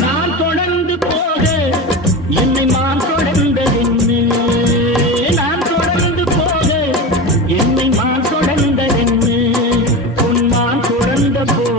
நான் தொடர்ந்து போக என்னை மான் தொடர்ந்ததென்னு, நான் தொடர்ந்து போக என்னை மான் தொடர்ந்ததென்னு, பொன்மான் தொடர்ந்த போ